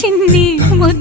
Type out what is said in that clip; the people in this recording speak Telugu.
చిన్ని